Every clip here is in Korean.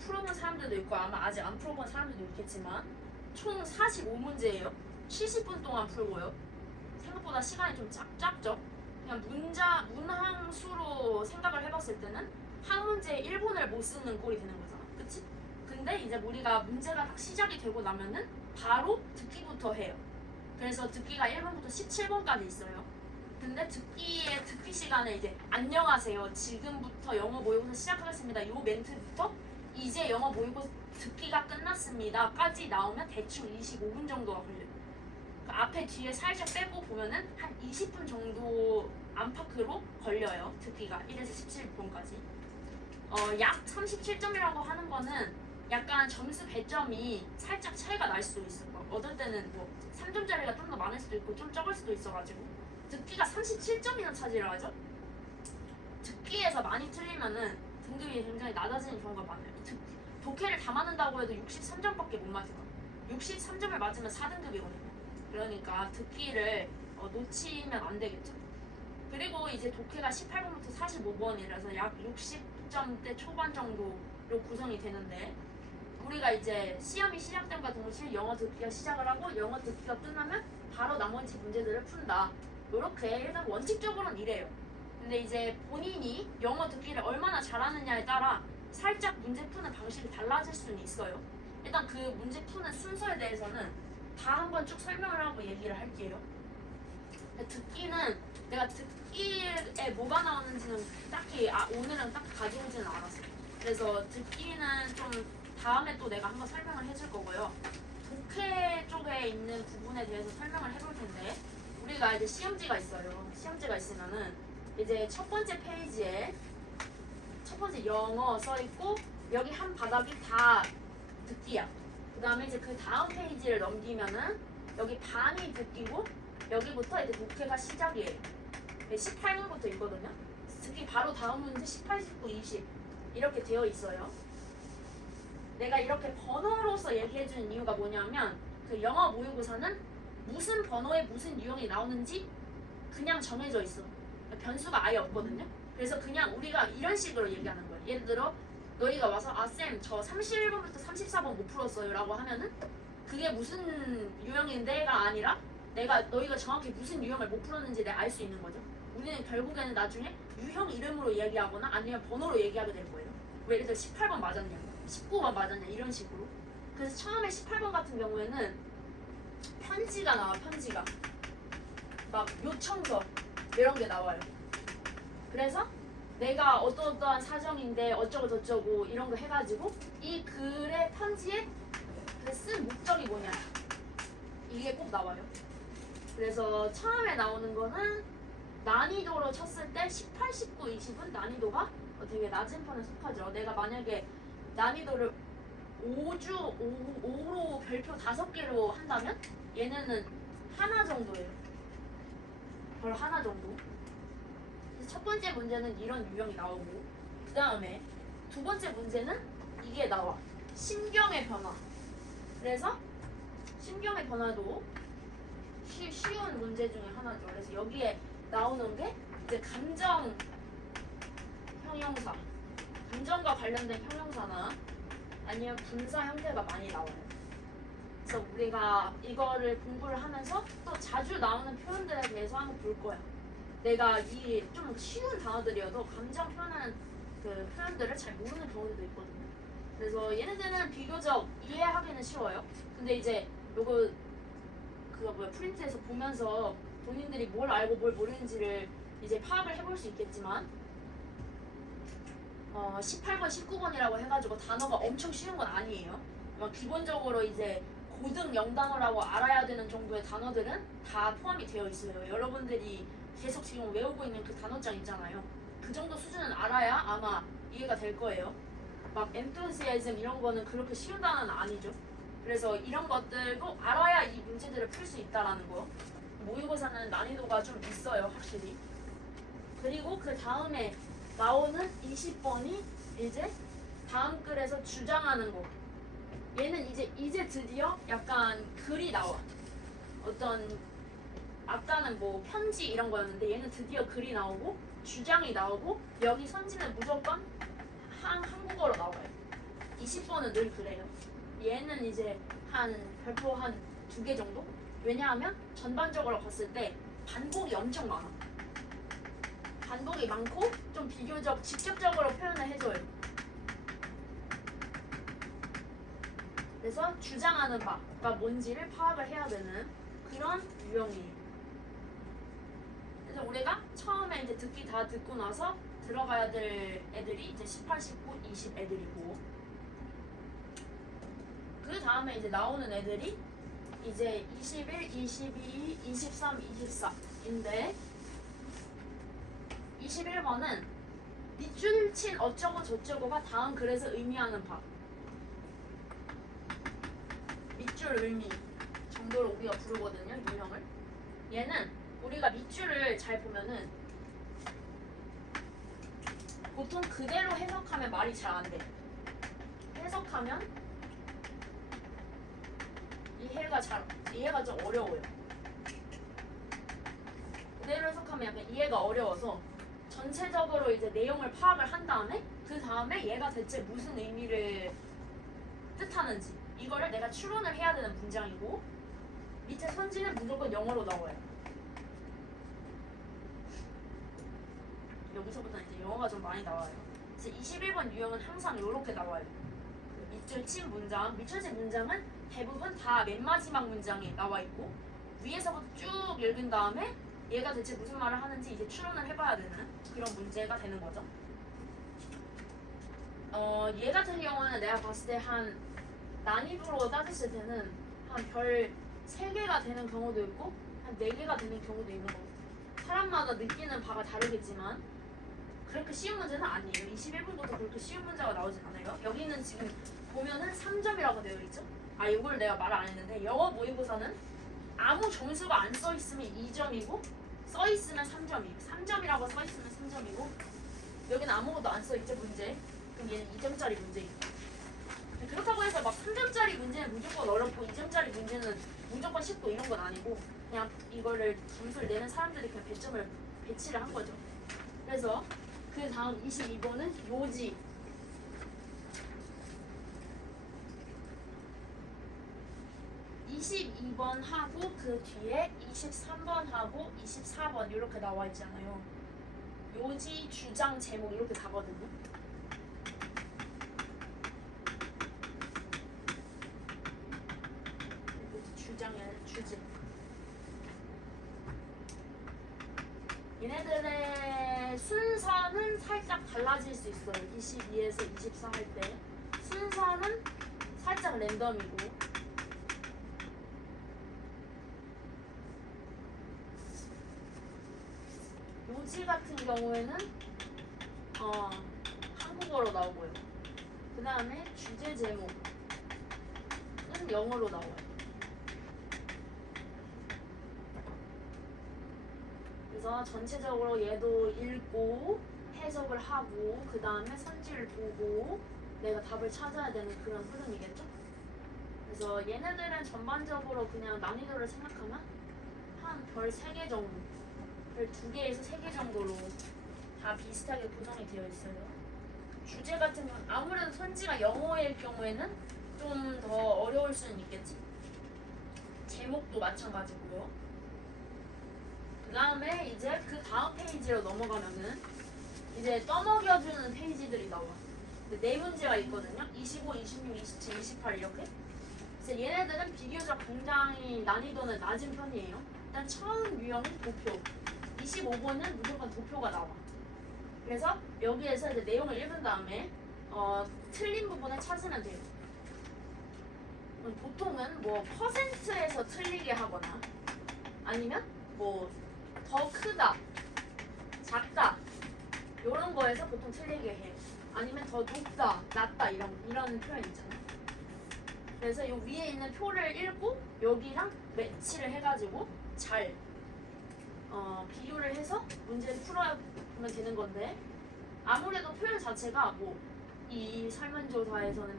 풀어본 사람들도 있고 아마 아직 안 풀어본 사람들도 있겠지만 총 45문제예요. 70분 동안 풀고요. 생각보다 시간이 좀 작죠? 그냥 문항수로 생각을 해봤을 때는 한 문제에 1분을 못 쓰는 꼴이 되는 거잖아. 그치? 근데 이제 우리가 문제가 딱 시작이 되고 나면은 바로 듣기부터 해요. 그래서 듣기가 1번부터 17번까지 있어요. 근데 듣기 시간에 이제 안녕하세요. 지금부터 영어 모의고사 시작하겠습니다. 요 멘트부터 이제 영어 모의고사 듣기가 끝났습니다. 까지 나오면 대충 25분 정도가 걸려요. 그 앞에 뒤에 살짝 빼고 보면은 한 20분 정도 안팎으로 걸려요. 듣기가 1에서 17분까지. 약 37점이라고 하는 거는 약간 점수 배점이 살짝 차이가 날 수도 있어요. 어떨 때는 뭐 3점짜리가 좀 더 많을 수도 있고 좀 적을 수도 있어가지고 듣기가 37점이나 차지를 하죠. 듣기에서 많이 틀리면은 등급이 굉장히 낮아지는 경우가 많아요. 독해를 다 맞는다고 해도 63점밖에 못 맞아요. 63점을 맞으면 4등급이거든요. 그러니까 듣기를 놓치면 안 되겠죠. 그리고 이제 독해가 18번부터 45번이라서 약 60점대 초반 정도로 구성이 되는데 우리가 이제 시험이 시작됨과 동시에 영어 듣기가 시작을 하고 영어 듣기가 끝나면 바로 나머지 문제들을 푼다. 이렇게 일단 원칙적으로는 이래요. 근데 이제 본인이 영어 듣기를 얼마나 잘하느냐에 따라 살짝 문제 푸는 방식이 달라질 수는 있어요. 일단 그 문제 푸는 순서에 대해서는 다 한번 쭉 설명을 하고 얘기를 할게요. 듣기는 내가 듣기에 뭐가 나오는지는 딱히 오늘은 딱 가져오지는 않았어요. 그래서 듣기는 좀 다음에 또 내가 한번 설명을 해줄 거고요. 독해 쪽에 있는 부분에 대해서 설명을 해볼 텐데 우리가 이제 시험지가 있어요. 시험지가 있으면은 이제 첫 번째 페이지에 첫 번째 영어 써 있고 여기 한 바닥이 다 듣기야. 그 다음에 이제 그 다음 페이지를 넘기면은 여기 반이 듣기고 여기부터 이제 독해가 시작이에요. 18문부터 있거든요. 듣기 바로 다음 문제 18, 19, 20 이렇게 되어 있어요. 내가 이렇게 번호로서 얘기해주는 이유가 뭐냐면 그 영어 모의고사는 무슨 번호에 무슨 유형이 나오는지 그냥 정해져 있어. 변수가 아예 없거든요. 그래서 그냥 우리가 이런 식으로 얘기하는 거예요. 예를 들어 너희가 와서 쌤 저 31번부터 34번 못 풀었어요 라고 하면은 그게 무슨 유형인데가 아니라 너희가 정확히 무슨 유형을 못 풀었는지 내가 알 수 있는 거죠. 우리는 결국에는 나중에 유형 이름으로 얘기하거나 아니면 번호로 얘기하게 될 거예요. 예를 들어 18번 맞았냐 19번 맞았냐 이런 식으로. 그래서 처음에 18번 같은 경우에는 편지가 나와. 편지가 막 요청서 이런 게 나와요. 그래서 내가 어떠한 사정인데 어쩌고 저쩌고 이런 거 해가지고 이 글의 편지에 그 쓴 목적이 뭐냐 이게 꼭 나와요. 그래서 처음에 나오는 거는 난이도로 쳤을 때 18, 19, 20은 난이도가 되게 낮은 편에 속하죠. 내가 만약에 난이도를 5로 별표 5개로 한다면 얘네는 하나 정도예요. 별 하나 정도. 첫 번째 문제는 이런 유형이 나오고 그 다음에 두 번째 문제는 이게 나와. 심경의 변화. 그래서 심경의 변화도 쉬운 문제 중에 하나죠. 그래서 여기에 나오는 게 이제 감정 형용사, 감정과 관련된 형용사나 아니면 분사 형태가 많이 나와요. 그래서 우리가 이거를 공부를 하면서 또 자주 나오는 표현들에 대해서 한번 볼 거야. 내가 이 좀 쉬운 단어들이어도 감정 표현하는 그 표현들을 잘 모르는 경우도 있거든요. 그래서 얘네들은 비교적 이해하기는 쉬워요. 근데 이제 요거 프린트에서 보면서 본인들이 뭘 알고 뭘 모르는지를 이제 파악을 해볼 수 있겠지만 18번, 19번이라고 해가지고 단어가 엄청 쉬운 건 아니에요. 기본적으로 이제 고등 영단어라고 알아야 되는 정도의 단어들은 다 포함이 되어 있어요. 여러분들이 계속 지금 외우고 있는 그 단어장 있잖아요. 그 정도 수준은 알아야 아마 이해가 될 거예요. 막 enthusiasm 이런 거는 그렇게 쉬운 단어는 아니죠. 그래서 이런 것들도 알아야 이 문제들을 풀 수 있다라는 거. 모의고사는 난이도가 좀 있어요, 확실히. 그리고 그 다음에 나오는 20번이 이제 다음 글에서 주장하는 거. 얘는 이제 드디어 약간 글이 나와. 아까는 뭐 편지 이런 거였는데 얘는 드디어 글이 나오고 주장이 나오고 여기 선지는 무조건 한국어로 나와요. 20번은 늘 그래요. 얘는 이제 한 별표 한 2개 정도? 왜냐하면 전반적으로 봤을 때 반복이 엄청 많아. 반복이 많고 좀 비교적 직접적으로 표현을 해줘요. 그래서 주장하는 바가 뭔지를 파악을 해야 되는 그런 유형이에요. 그래서 우리가 처음에 이제 듣기 다 듣고 나서 들어가야 될 애들이 이제 18, 19, 20 애들이고, 그 다음에 이제 나오는 애들이 이제 21, 22, 23, 24인데 21번은 밑줄 친 어쩌고 저쩌고가 다음 글에서 의미하는 바. 밑줄 의미 정도로 우리가 부르거든요, 유형을. 얘는 우리가 밑줄을 잘 보면은 보통 그대로 해석하면 말이 잘 안 돼. 해석하면 이해가 좀 어려워요. 그대로 해석하면 약간 이해가 어려워서 전체적으로 이제 내용을 파악을 한 다음에 그 다음에 얘가 대체 무슨 의미를 뜻하는지 이거를 내가 추론을 해야 되는 문장이고, 밑에 선지는 무조건 영어로 나와요. 여기서부터 이제 영어가 좀 많이 나와요. 그래서 21번 유형은 항상 이렇게 나와요. 밑줄 친 문장, 밑줄 친 문장은 대부분 다 맨 마지막 문장에 나와 있고, 위에서부터 쭉 읽은 다음에 얘가 대체 무슨 말을 하는지 이제 추론을 해봐야 되는 그런 문제가 되는 거죠. 얘 같은 경우는 내가 봤을 때 한 난이도로 따졌을 때는 한 별 3개가 되는 경우도 있고 한 4개가 되는 경우도 있는 거고, 사람마다 느끼는 바가 다르겠지만 그렇게 쉬운 문제는 아니에요. 21분부터 그렇게 쉬운 문제가 나오진 않아요. 여기는 지금 보면은 3점이라고 되어 있죠. 이걸 내가 말 안 했는데, 영어 모의고사는 아무 점수가 안 써 있으면 2점이고 써 있으면 3점이에요. 3점이라고 써 있으면 3점이고, 여기는 아무것도 안 써 있죠, 문제. 그럼 얘는 2점짜리 문제예요. 그렇다고 해서 막 3점짜리 문제는 무조건 어렵고 2점짜리 문제는 무조건 쉽고 이런 건 아니고, 그냥 이거를 점수를 내는 사람들이 그냥 배점을 배치를 한 거죠. 그래서 그 다음 22번은 요지. (22번) 하고 그 뒤에 23번 하고 24번 이렇게 나와 있잖아요. 요지, 주장, 제목 이렇게 가거든요. 주장의 주제. 얘네들의 순서는 살짝 달라질 수 있어요. 22에서 24 할 때 순서는 살짝 랜덤이고, 요지 같은 경우에는 한국어로 나오고요. 그 다음에 주제 제목은 영어로 나와요. 그래서 전체적으로 얘도 읽고 해석을 하고 그 다음에 선지를 보고 내가 답을 찾아야 되는 그런 흐름이겠죠? 그래서 얘네들은 전반적으로 그냥 난이도를 생각하면 한 별 3개 정도, 별 2개에서 3개 정도로 다 비슷하게 구성이 되어 있어요. 주제 같은 건 아무래도 선지가 영어일 경우에는 좀 더 어려울 수는 있겠지. 제목도 마찬가지고요. 그 다음에 이제 그 다음 페이지로 넘어가면은 이제 떠먹여주는 페이지들이 나와. 네 문제가 있거든요. 25, 26, 27, 28 이렇게. 그래서 얘네들은 비교적 굉장히 난이도는 낮은 편이에요. 일단 처음 유형은 도표. 25번은 무조건 도표가 나와. 그래서 여기에서 이제 내용을 읽은 다음에 틀린 부분을 찾으면 돼요. 보통은 뭐 퍼센트에서 틀리게 하거나 아니면 뭐 더 크다, 작다 이런 거에서 보통 틀리게 해. 아니면 더 높다, 낮다 이런 표현 있잖아요. 그래서 이 위에 있는 표를 읽고 여기랑 매치를 해가지고 잘 비교를 해서 문제를 풀어보면 되는 건데, 아무래도 표현 자체가 뭐 이 설문조사에서는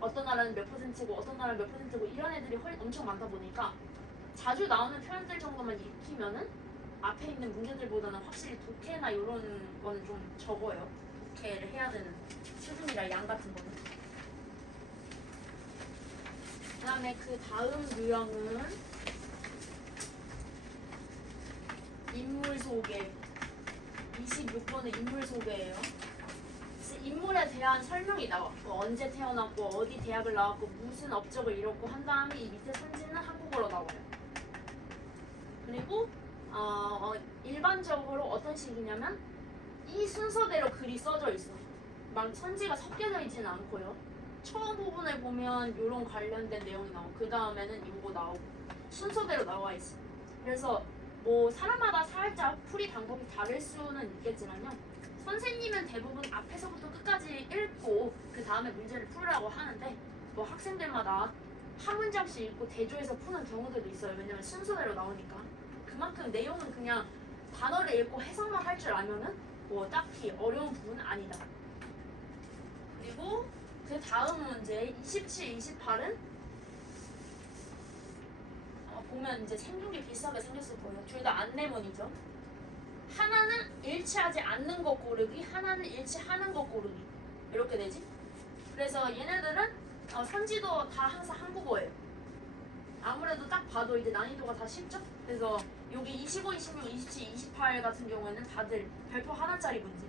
어떤 나라는 몇 퍼센트고 어떤 나라는 몇 퍼센트고 이런 애들이 엄청 많다 보니까 자주 나오는 표현들 정도만 익히면은 앞에 있는 문제들보다는 확실히 독해나 이런 거는 좀 적어요. 독해를 해야 되는 수준이라 양 같은 거는. 다음에 그 다음 유형은 인물 소개. 26번은 인물 소개예요. 인물에 대한 설명이 나와. 언제 태어났고 어디 대학을 나왔고 무슨 업적을 이뤘고 한 다음에 이 밑에 선지는 한국어로 나와요. 그리고 일반적으로 어떤 식이냐면 이 순서대로 글이 써져 있어. 막 선지가 섞여져 있지는 않고요. 처음 부분을 보면 이런 관련된 내용이 나오고 그 다음에는 이거 나오고 순서대로 나와 있어. 그래서 뭐 사람마다 살짝 풀이 방법이 다를 수는 있겠지만요. 선생님은 대부분 앞에서부터 끝까지 읽고 그 다음에 문제를 풀으라고 하는데 뭐 학생들마다 한 문장씩 읽고 대조해서 푸는 경우들도 있어요. 왜냐면 순서대로 나오니까. 그만큼 내용은 그냥 단어를 읽고 해석만 할 줄 알면은 뭐 딱히 어려운 부분은 아니다. 그리고 그 다음 문제 27, 28은 보면 이제 생각이 비슷하게 생겼을 거예요. 둘 다 안내문이죠. 하나는 일치하지 않는 것 고르기, 하나는 일치하는 것 고르기. 이렇게 되지. 그래서 얘네들은 선지도 다 항상 한국어예요. 아무래도 딱 봐도 이제 난이도가 다 쉽죠? 그래서 여기 25, 26, 27, 28 같은 경우에는 다들 별표 하나짜리 문제.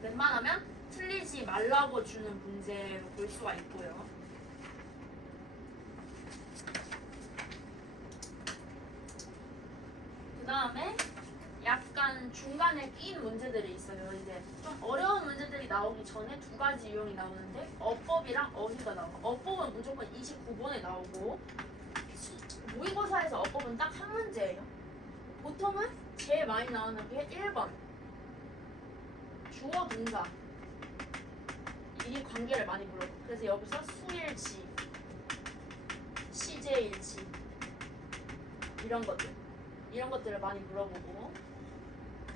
웬만하면 틀리지 말라고 주는 문제로 볼 수가 있고요. 그 다음에 약간 중간에 끼인 문제들이 있어요. 이제 좀 어려운 문제들이 나오기 전에 두 가지 유형이 나오는데 어법이랑 어휘가 나와. 어법은 무조건 29번에 나오고 모의고사에서 어법은 딱 한 문제예요. 보통은 제일 많이 나오는 게 1번 주어 동사 이 관계를 많이 물어요. 그래서 여기서 수일치, 시제일치 이런 것들을 많이 물어보고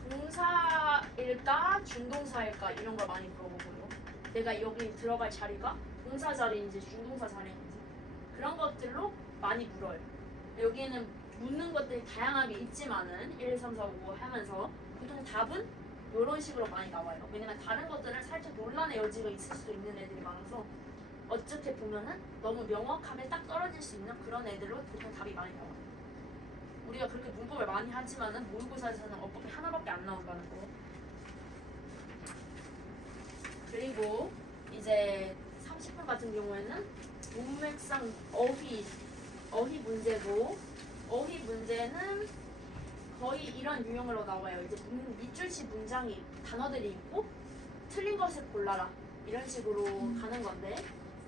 동사일까 중동사일까 이런 걸 많이 물어보고요. 내가 여기 들어갈 자리가 동사 자리인지 중동사 자리인지 그런 것들로 많이 물어요. 여기에는 묻는 것들이 다양하게 있지만은 1, 3, 4, 5 하면서 보통 답은 이런 식으로 많이 나와요. 왜냐면 다른 것들은 살짝 논란의 여지가 있을 수도 있는 애들이 많아서 어떻게 보면은 너무 명확하게 딱 떨어질 수 있는 그런 애들로 보통 답이 많이 나와요. 우리가 그렇게 문법을 많이 하지만은 모의고사에서는 어법이 하나밖에 안 나온다는 거. 그리고 이제 30분 같은 경우에는 문맥상 어휘 문제고 어휘 문제는 거의 이런 유형으로 나와요. 이제 밑줄치 문장이 단어들이 있고 틀린 것을 골라라 이런 식으로 가는 건데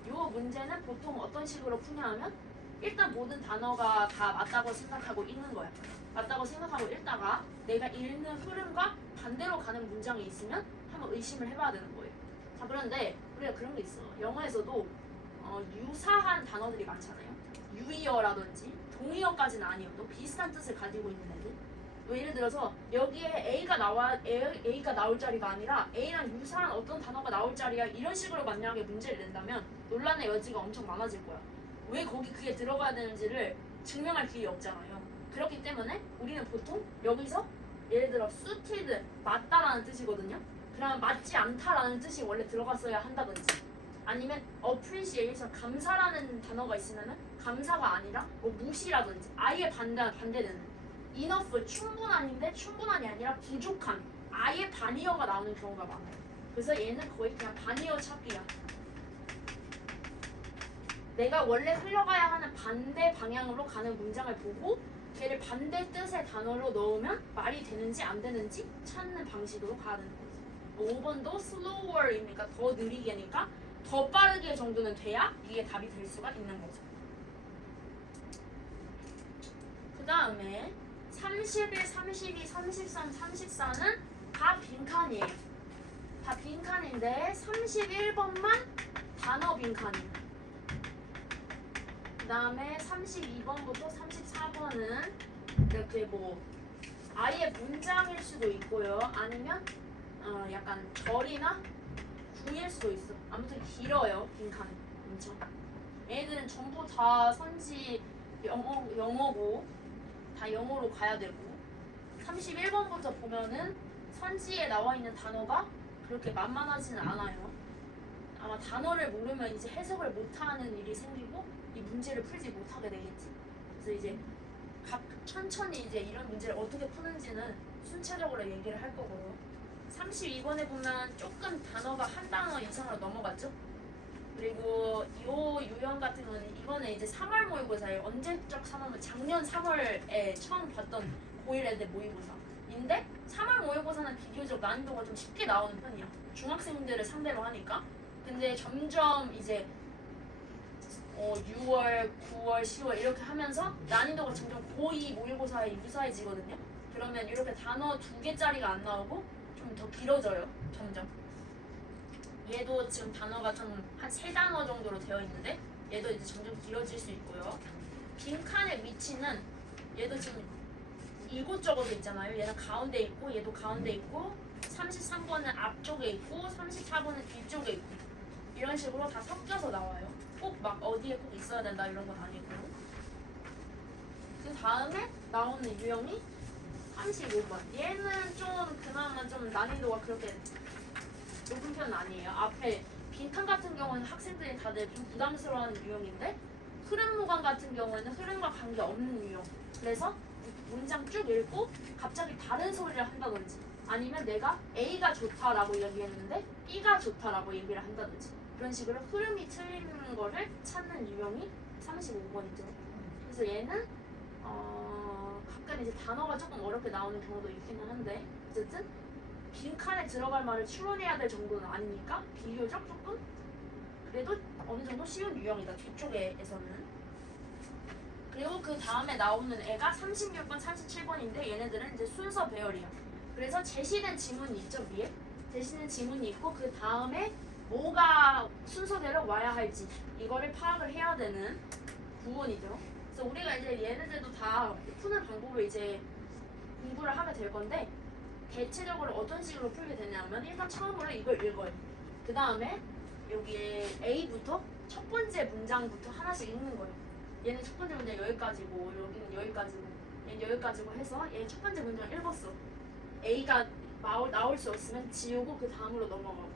이 문제는 보통 어떤 식으로 푸냐 하면 일단 모든 단어가 다 맞다고 생각하고 읽는 거야. 맞다고 생각하고 읽다가 내가 읽는 흐름과 반대로 가는 문장이 있으면 한번 의심을 해봐야 되는 거예요. 자, 그런데 우리가 그런 게 있어. 영어에서도 유사한 단어들이 많잖아요. 유의어라든지 동의어까지는 아니어도 비슷한 뜻을 가지고 있는 애들. 예를 들어서 여기에 A가 나올 자리가 아니라 A랑 유사한 어떤 단어가 나올 자리야 이런 식으로 만약에 문제를 낸다면 논란의 여지가 엄청 많아질 거야. 왜 거기 그게 들어가야 되는지를 증명할 길이 없잖아요. 그렇기 때문에 우리는 보통 여기서 예를 들어 suited 맞다라는 뜻이거든요. 그러면 맞지 않다라는 뜻이 원래 들어갔어야 한다든지 아니면 appreciation 감사라는 단어가 있으면은 감사가 아니라 뭐 무시라든지 아예 반대되는 enough 충분한인데 충분한이 아니라 부족한 아예 반이어가 나오는 경우가 많아요. 그래서 얘는 거의 그냥 반이어 찾기야. 내가 원래 흘러가야 하는 반대 방향으로 가는 문장을 보고 걔를 반대 뜻의 단어로 넣으면 말이 되는지 안 되는지 찾는 방식으로 가는 거지. 5번도 slower이니까 더 느리게니까 더 빠르게 정도는 돼야 이게 답이 될 수가 있는 거죠. 그 다음에 31, 32, 33, 34는 다 빈칸이에요. 다 빈칸인데 31번만 단어 빈칸이에요. 그 다음에 32번부터 34번은 이렇게 뭐 아예 문장일 수도 있고요. 아니면 약간 절이나 구일 수도 있어. 아무튼 길어요. 빈칸 엄청. 얘네들은 전부 다 선지 영어고 다 영어로 가야 되고 31번부터 보면은 선지에 나와 있는 단어가 그렇게 만만하지는 않아요. 아마 단어를 모르면 이제 해석을 못하는 일이 생기고 이 문제를 풀지 못하게 되겠지. 그래서 이제 천천히 이제 이런 문제를 어떻게 푸는지는 순차적으로 얘기를 할 거고요. 32번에 보면 조금 단어가 한 단어 이상으로 넘어갔죠. 그리고 이 유형 같은 거는 이번에 이제 3월 모의고사예요. 언제적 3월은 작년 3월에 처음 봤던 고1 애들 모의고사인데 3월 모의고사는 비교적 난이도가 좀 쉽게 나오는 편이야. 중학생들을 상대로 하니까. 근데 점점 이제 6월, 9월, 10월 이렇게 하면서 난이도가 점점 고2 모의고사에 유사해지거든요. 그러면 이렇게 단어 2개짜리가 안 나오고 좀 더 길어져요. 점점. 얘도 지금 단어가 좀 한 3단어 정도로 되어 있는데 얘도 이제 점점 길어질 수 있고요. 빈칸의 위치는 얘도 지금 이곳저곳에 있잖아요. 얘는 가운데 있고 얘도 가운데 있고 33번은 앞쪽에 있고 34번은 뒤쪽에 있고 이런 식으로 다 섞여서 나와요. 꼭 막 어디에 꼭 있어야 된다 이런 건 아니고. 그 다음에 나오는 유형이 35번. 얘는 좀 그나마 좀 난이도가 그렇게 높은 편은 아니에요. 앞에 빈칸 같은 경우는 학생들이 다들 좀 부담스러워하는 유형인데 흐름 무관 같은 경우에는 흐름과 관계없는 유형. 그래서 문장 쭉 읽고 갑자기 다른 소리를 한다든지 아니면 내가 A가 좋다라고 얘기했는데 B가 좋다라고 얘기를 한다든지 그런 식으로 흐름이 틀리는 거를 찾는 유형이 35번이죠. 그래서 얘는 가끔 이제 단어가 조금 어렵게 나오는 경우도 있기는 한데 어쨌든 빈칸에 들어갈 말을 추론해야 될 정도는 아니니까 비교적 조금 그래도 어느 정도 쉬운 유형이다. 뒤쪽에서는. 그리고 그 다음에 나오는 애가 36번, 37번인데 얘네들은 이제 순서 배열이야. 그래서 제시된 지문이 있죠, 위에. 제시된 지문이 있고 그 다음에 뭐가 순서대로 와야 할지 이거를 파악을 해야 되는 부분이죠. 그래서 우리가 이제 얘네들도 다 푸는 방법을 이제 공부를 하게 될 건데 대체적으로 어떤 식으로 풀게 되냐면 일단 처음으로 이걸 읽어요. 그 다음에 여기에 A부터 첫 번째 문장부터 하나씩 읽는 거예요. 얘는 첫 번째 문장 여기까지고 여기는 여기까지고 얘는 여기까지고 해서 얘 첫 번째 문장 읽었어. A가 나올 수 없으면 지우고 그 다음으로 넘어가고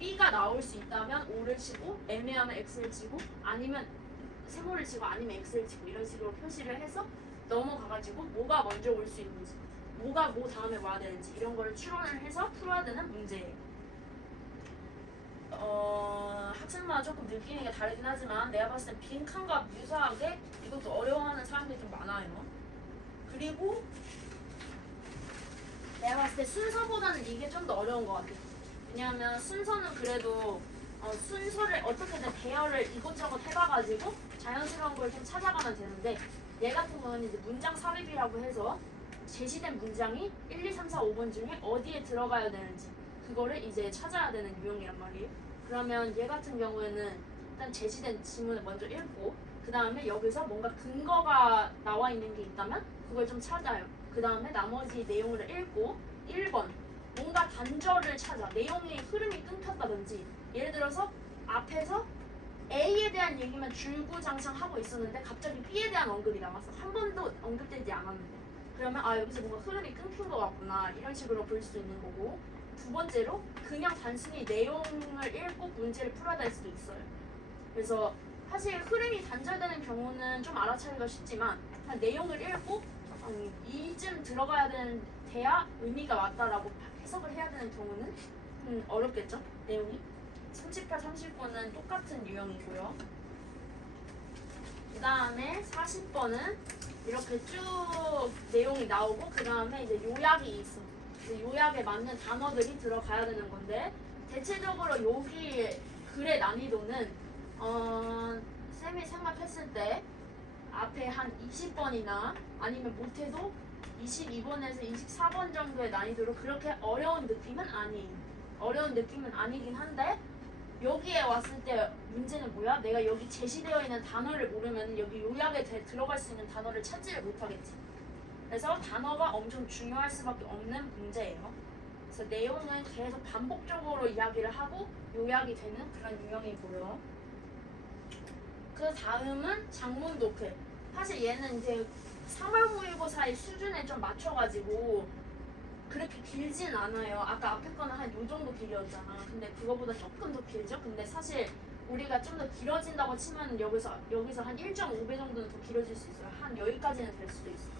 B가 나올 수 있다면 O를 치고 애매하면 X를 치고 아니면 세모를 치고 아니면 X를 치고 이런 식으로 표시를 해서 넘어가가지고 뭐가 먼저 올 수 있는지 뭐가 뭐 다음에 와야 되는지 이런 거를 추론을 해서 풀어야 되는 문제예요. 학생마다 조금 느끼는 게 다르긴 하지만 내가 봤을 땐 빈칸과 유사하게 이것도 어려워하는 사람들이 좀 많아요. 그리고 내가 봤을 때 순서보다는 이게 좀 더 어려운 것 같아요. 왜냐하면 순서는 그래도 순서를 어떻게든 대열을 이것저것 해봐가지고 자연스러운 걸 좀 찾아가면 되는데 얘 같은 경우는 이제 문장 삽입이라고 해서 제시된 문장이 1, 2, 3, 4, 5번 중에 어디에 들어가야 되는지 그거를 이제 찾아야 되는 유형이란 말이에요. 그러면 얘 같은 경우에는 일단 제시된 지문을 먼저 읽고 그 다음에 여기서 뭔가 근거가 나와 있는 게 있다면 그걸 좀 찾아요. 그 다음에 나머지 내용을 읽고 1번 뭔가 단절을 찾아 내용의 흐름이 끊겼다든지 예를 들어서 앞에서 A에 대한 얘기만 줄구장창하고 있었는데 갑자기 B에 대한 언급이 나왔어. 한 번도 언급되지 않았는데 그러면 여기서 뭔가 흐름이 끊긴 것 같구나 이런 식으로 볼 수 있는 거고 두 번째로 그냥 단순히 내용을 읽고 문제를 풀어야 될 수도 있어요. 그래서 사실 흐름이 단절되는 경우는 좀 알아차리기가 쉽지만 그냥 내용을 읽고 이쯤 들어가야 돼야 의미가 맞다라고 해석을 해야 되는 경우는 어렵겠죠? 내용이 38, 39는 똑같은 유형이고요. 그 다음에 40번은 이렇게 쭉 내용이 나오고 그 다음에 이제 요약이 있어. 요약에 맞는 단어들이 들어가야 되는 건데 대체적으로 여기 글의 난이도는 쌤이 생각했을 때 앞에 한 20번이나 아니면 못해도 22번에서 24번 정도의 난이도로 그렇게 어려운 느낌은 아니에요. 어려운 느낌은 아니긴 한데 여기에 왔을 때 문제는 뭐야? 내가 여기 제시되어 있는 단어를 모르면 여기 요약에 들어갈 수 있는 단어를 찾지를 못하겠지. 그래서 단어가 엄청 중요할 수밖에 없는 문제예요. 그래서 내용은 계속 반복적으로 이야기를 하고 요약이 되는 그런 유형이고요. 그 다음은 장문 독해. 사실 얘는 이제 3월 모의고사의 수준에 좀 맞춰가지고 그렇게 길진 않아요. 아까 앞에 거는 한 요 정도 길이었잖아. 근데 그거보다 조금 더 길죠? 근데 사실 우리가 좀 더 길어진다고 치면 여기서 한 1.5배 정도는 더 길어질 수 있어요. 한 여기까지는 될 수도 있어요.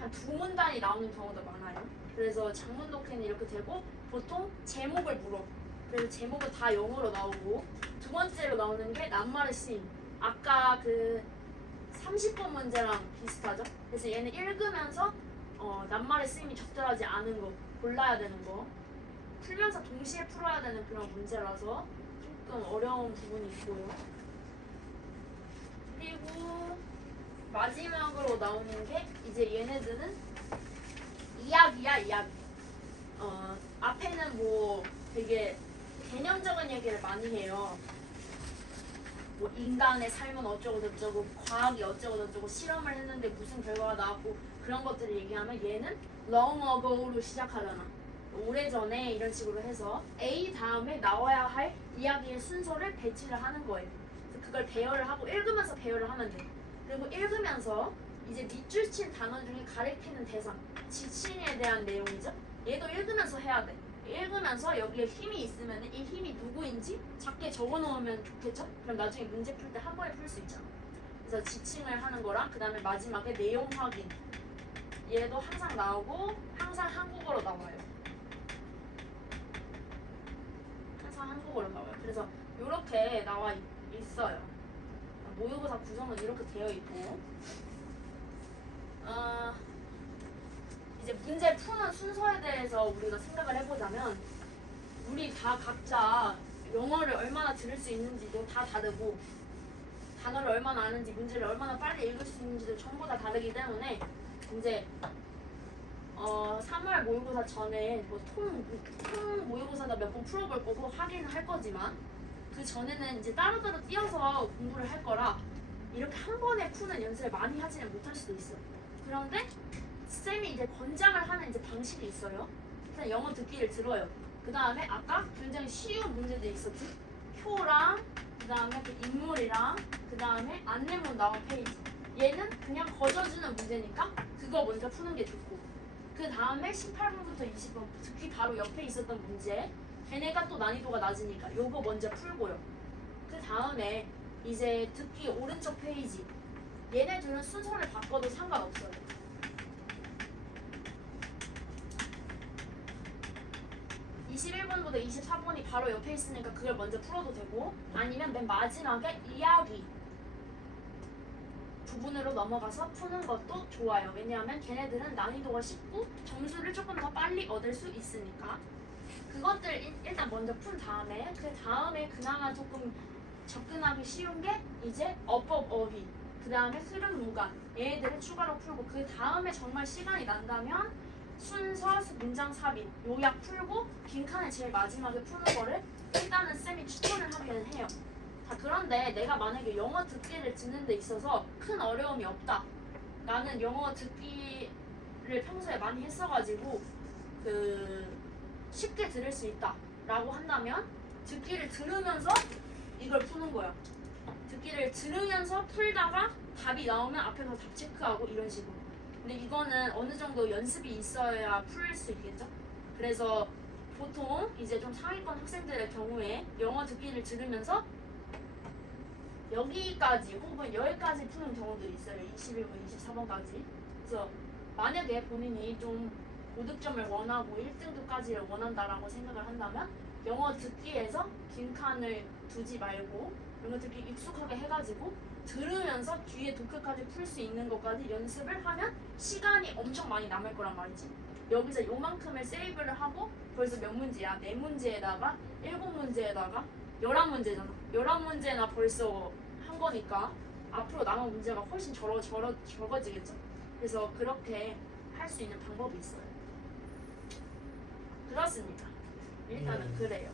한 두 문단이 나오는 경우도 많아요. 그래서 장문 독해는 이렇게 되고 보통 제목을 물어. 그래서 제목은 다 영어로 나오고 두 번째로 나오는 게 낱말의 쓰임. 아까 그 30번 문제랑 비슷하죠? 그래서 얘는 읽으면서 낱말의 쓰임이 적절하지 않은 거 골라야 되는 거 풀면서 동시에 풀어야 되는 그런 문제라서 조금 어려운 부분이 있고요. 그리고 마지막으로 나오는 게 이제 얘네들은 이야기야 이야기. 앞에는 뭐 되게 개념적인 얘기를 많이 해요. 뭐 인간의 삶은 어쩌고 저쩌고 과학이 어쩌고 저쩌고 실험을 했는데 무슨 결과가 나왔고 그런 것들을 얘기하면 얘는 long ago로 시작하잖아. 오래전에 이런 식으로 해서 A 다음에 나와야 할 이야기의 순서를 배치를 하는 거예요. 그래서 그걸 배열을 하고 읽으면서 배열을 하면 돼. 그리고 읽으면서 이제 밑줄 친 단어 중에 가리키는 대상, 지칭에 대한 내용이죠. 얘도 읽으면서 해야 돼. 읽으면서 여기에 힘이 있으면 이 힘이 누구인지 작게 적어 놓으면 좋겠죠? 그럼 나중에 문제 풀 때 한 번에 풀 수 있잖아. 그래서 지칭을 하는 거랑 그 다음에 마지막에 내용 확인. 얘도 항상 나오고 항상 한국어로 나와요. 항상 한국어로 나와요. 그래서 이렇게 나와 있어요. 모의고사 구성은 이렇게 되어 있고 이제 문제 푸는 순서에 대해서 우리가 생각을 해보자면 우리 다 각자 영어를 얼마나 들을 수 있는지도 다 다르고 단어를 얼마나 아는지 문제를 얼마나 빨리 읽을 수 있는지도 전부 다 다르기 때문에 이제 3월 모의고사 전에 뭐 통 모의고사다 몇 번 풀어볼 거고 확인을 할 거지만 그 전에는 이제 따로따로 띄어서 공부를 할 거라 이렇게 한 번에 푸는 연습을 많이 하지는 못할 수도 있어요. 그런데 쌤이 이제 권장을 하는 이제 방식이 있어요. 일단 영어 듣기를 들어요. 그 다음에 아까 굉장히 쉬운 문제들이 있었지. 표랑 그 다음에 그 인물이랑 그 다음에 안내문 나온 페이지. 얘는 그냥 거저주는 문제니까 그거 먼저 푸는 게 좋고 그 다음에 18번부터 20번 듣기 바로 옆에 있었던 문제 걔네가 또 난이도가 낮으니까 요거 먼저 풀고요. 그 다음에 이제 듣기 오른쪽 페이지 얘네 둘은 순서를 바꿔도 상관없어요. 21번보다 24번이 바로 옆에 있으니까 그걸 먼저 풀어도 되고 아니면 맨 마지막에 이야기 부분으로 넘어가서 푸는 것도 좋아요. 왜냐하면 걔네들은 난이도가 쉽고 점수를 조금 더 빨리 얻을 수 있으니까 그것들 일단 먼저 푼 다음에 그 다음에 그나마 조금 접근하기 쉬운 게 이제 어법 어휘 그 다음에 흐름 무관 얘네들을 추가로 풀고 그 다음에 정말 시간이 난다면 순서 문장 삽입 요약 풀고 빈칸을 제일 마지막에 푸는 거를 일단은 쌤이 추천을 하기는 해요. 자, 그런데 내가 만약에 영어 듣기를 듣는 데 있어서 큰 어려움이 없다. 나는 영어 듣기를 평소에 많이 했어가지고 쉽게 들을 수 있다 라고 한다면 듣기를 들으면서 이걸 푸는 거야. 듣기를 들으면서 풀다가 답이 나오면 앞에서 답 체크하고 이런 식으로. 근데 이거는 어느 정도 연습이 있어야 풀 수 있겠죠? 그래서 보통 이제 좀 상위권 학생들의 경우에 영어 듣기를 들으면서 여기까지 혹은 여기까지 푸는 경우들이 있어요. 21번, 24번까지. 그래서 만약에 본인이 좀 고득점을 원하고 1등급까지를 원한다라고 생각을 한다면 영어 듣기에서 빈칸을 두지 말고 영어 듣기 익숙하게 해가지고 들으면서 뒤에 독해까지 풀 수 있는 것까지 연습을 하면 시간이 엄청 많이 남을 거란 말이지. 여기서 요만큼을 세이브를 하고 벌써 몇 문제야? 4문제에다가 7문제에다가 11문제잖아. 11문제나 벌써 한 거니까 앞으로 남은 문제가 훨씬 적어지겠죠. 그래서 그렇게 할 수 있는 방법이 있어요. 그렇습니다. 일단은 그래요.